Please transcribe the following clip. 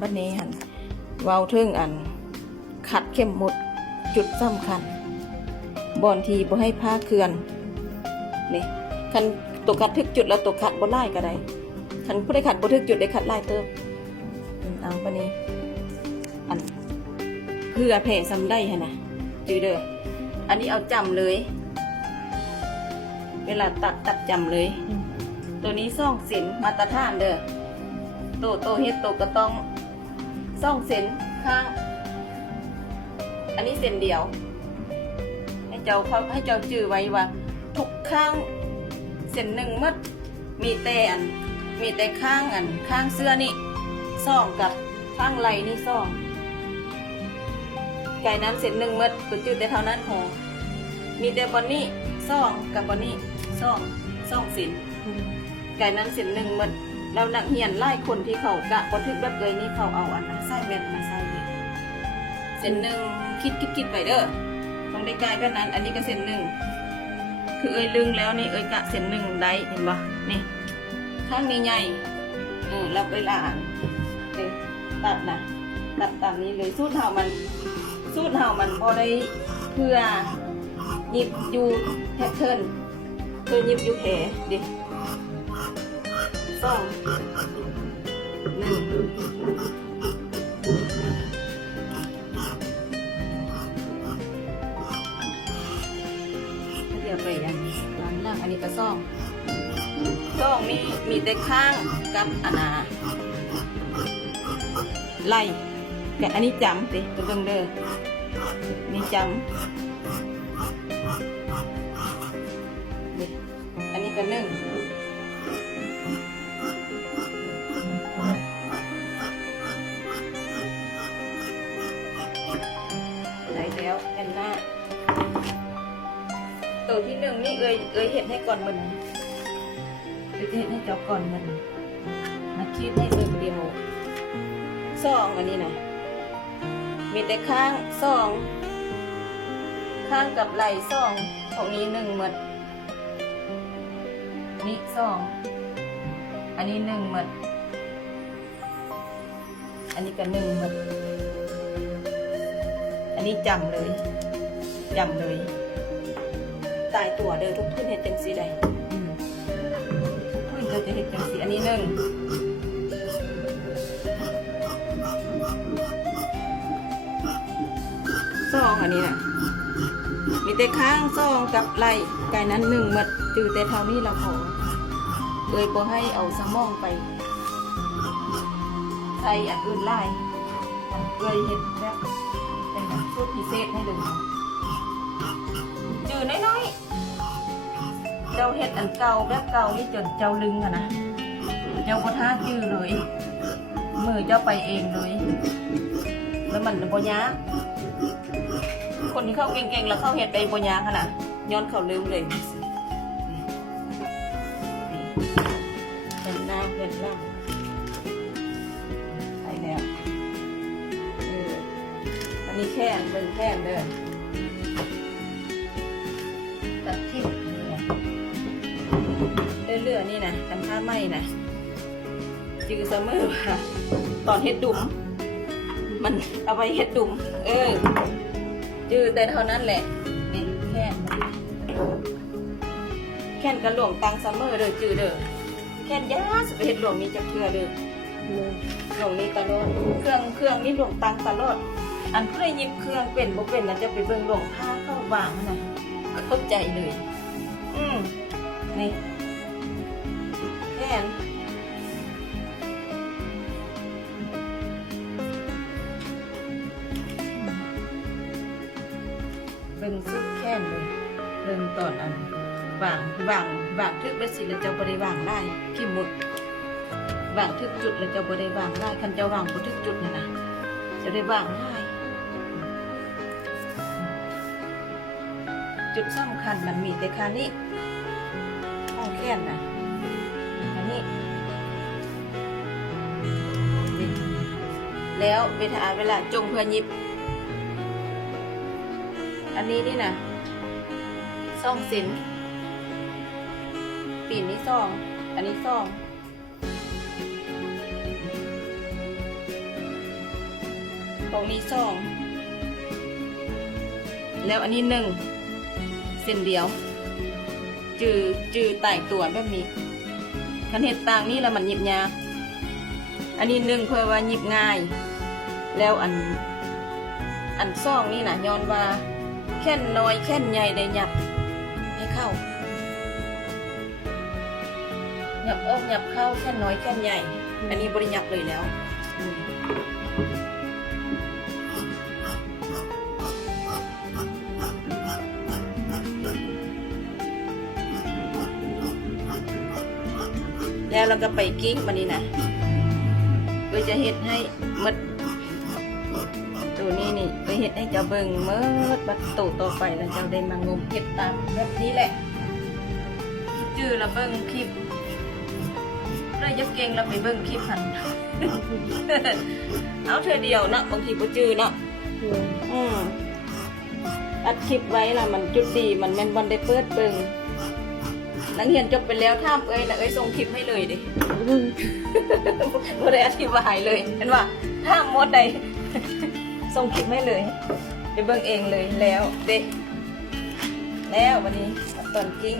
บัดนี้หันเว้าถึงอันขัดเข้มหมดจุดสำคัญบอนทีบ่ให้ผ้าเคือนนี่คันตัวขัดทึกจุดแล้วตัวขัดบ่ไล่ก็ได้คันผู้ได้ขัดบ่ทึกจุดได้ขัดไล่เติมเอาบัดนี้อันเพื่อแผ่ซ้ำได้หั่นน่ะจือเด้ออันนี้เอาจำเลย เวลาตัดจำเลยตัวนี้ซ่องเส้นมาตรฐานเด้อโตเฮ็ดโตก็ต้องซ่องเส้นข้างอันนี้เส้นเดียวให้เจ้าจื้อไว้ว่าทุกข้างเส้นหนึ่งมัดมีแต่ข้างเสื้อนี่ซ่องกับข้างไหล่นี่ซ่องไก่นั้นเส้นหนึ่งมัดตัวจื้อแต่เท่านั้นพอมีแต่บอนนี่ซ่องกับบอนนี่ซ่องเส้นไก่นั้นเส้นหนึ่งมัดเรานักเรียนไล่คนที่เขากะบันทึกแบบเลยนี่เขาเอาอันนะใส่แว่นมาใส่เลยเส้นหนึ่งคิดไปเด้อต้องได้กลายแบบนั้น อันนี้ก็เส้นหนึ่งคือลึงแล้วนี่กะเส้นหนึ่งได้เห็นปะนี่ข้างนี้ใหญ่เราเวลาตัดนะตัดตามนี้เลยสูตรเห่ามันพอได้เพื่อหยิบอยู่แพทเทิร์นเพื่อหยิบอยู่แผลดิ2 1เดี๋ยวไปอย่างล่างอันนี้ก็ซ่องมีแต่ข้างกับอันนาไล่แต่อันนี้จำสิตัวเด้อนี่จำอันนี้ก็นึ่งได้แล้วแอนหน้าตัวที่หนึ่งนี่เห็นให้ก่อนมันจะเห็นให้เจ้าก่อนมันมาคิดให้เดียวซ่องอันนี้นะมีแต่ข้างซ่องข้างกับไหล่ซ่องของนี้1หมดนี่2อันนี้1หมดอันนี้ก็1หมดอันนี้จำเลยตายตัวเด้อทุกทุนเห็ดจังสีใดทุกทุนเราจะเห็ดจังสีอันนี้1อันนี้นะมีแต่ข้าง2กับไหล่ไก่นั้น1หมดจือแต่เท่านี้เราขอบ่ให้เอาสมองไปใส่อันอื่นไล่เห็ดแบบเป็นสูตรพิเศษให้เลยจือน้อยๆเจ้าเห็ดอันเก่าแบบเก่านี่จนเจ้าลึงอะนะเจ้าก็ท่าจือเลยมือเจ้าไปเองเลยแล้วมันบ่ยากคนที่เข้าเก่งๆแล้วเข้าเห็ดไปบ่ยากขนาดย้อนเขาลืมเลยเป็นหน้าเป็นล่างไปแล้วอันนี้แค่เป็นแค่เด้อตัดทิ่มนี่นะเรื่อยๆนี่นะทำผ้าไหมนะจือเสมอค่ะตอนเห็ดดุ่มมันเอาไปเห็ดดุ่มจือแต่เท่านั้นแหละนี่แค่นกระหลวงตังซัมเมอร์เด้อจือเด้อแค่นยาสุดเห็ดหลวงนี้จะเชื่อเด้อหลวงนี้ตลอดเครื่องนี่หลวงตังตลอดอันเพื่อยิบเครื่องเป็นบ่เป็นแล้วจะไปเบิ่งหลวงผ้าเข้าวางนะเข้าใจเลยนี่แค่นเบิ่งซึกแค่นเลยเบิ่งตอนอันวางทึกแล้วสิแล้วเจ้าบ่ได้วางได้ขี้หมดวางทึกจุดแล้วเจ้าบ่ได้วางได้คันเจ้าวางบ่ทึกจุดนะจะได้วางได้จุดสำคัญมันมีแต่คานี้ห้องแค่นนะอันนี้แล้วเวลาจงเพื่อยิบอันนี้นี่นะซ่องสินปีนนี้ซ่องอันนี้ซ่อง ของนี้สองแล้วอันนี้หนึ่งเส้นเดียวจือไต่ตัวแบบนี้คันเห็ดต่างนี่แล้วมันหยิบยากอันนี้หนึ่งเพื่อว่าหยิบง่ายแล้วอันซ่องนี่นะย้อนว่าแค่นน้อยแค่นใหญ่ได้หยับให้เข้าหยับออกหยับเข้าแค่นน้อยแค่นใหญ่อันนี้บริยับเลยแล้วแล้วเราก็ไปกิ้งมันนี่นะเพื่อจะเห็ดให้มดตัวนี้นี่ไปเห็ดให้เจ้าเบิ่งเมื่อบัดโตต่อไปแล้วเจ้าได้มางมเห็ดตามแบบนี้แหละจื้อแล้วเบิ่งคลิปเราจะเก่งเราไปเบิ่งคลิปหัน เอาเธอเดียวเนาะบางทีบ่จื้อเนาะอัดคลิปไว้ล่ะมันจุดดีมันแม่นบ่ได้เปิดเบิ่งนักเรียนจบไปแล้วท่ามเอ้ยนะเอ้ยส่งคลิปให้เลยดิ บ่ได้อธิบายเลยเห็นว่าท่ามหมดใด ส่งคลิปให้เลยไปเบิ่งเองเลยแล้วเด็กแล้ววันนี้ตอนกิ้ง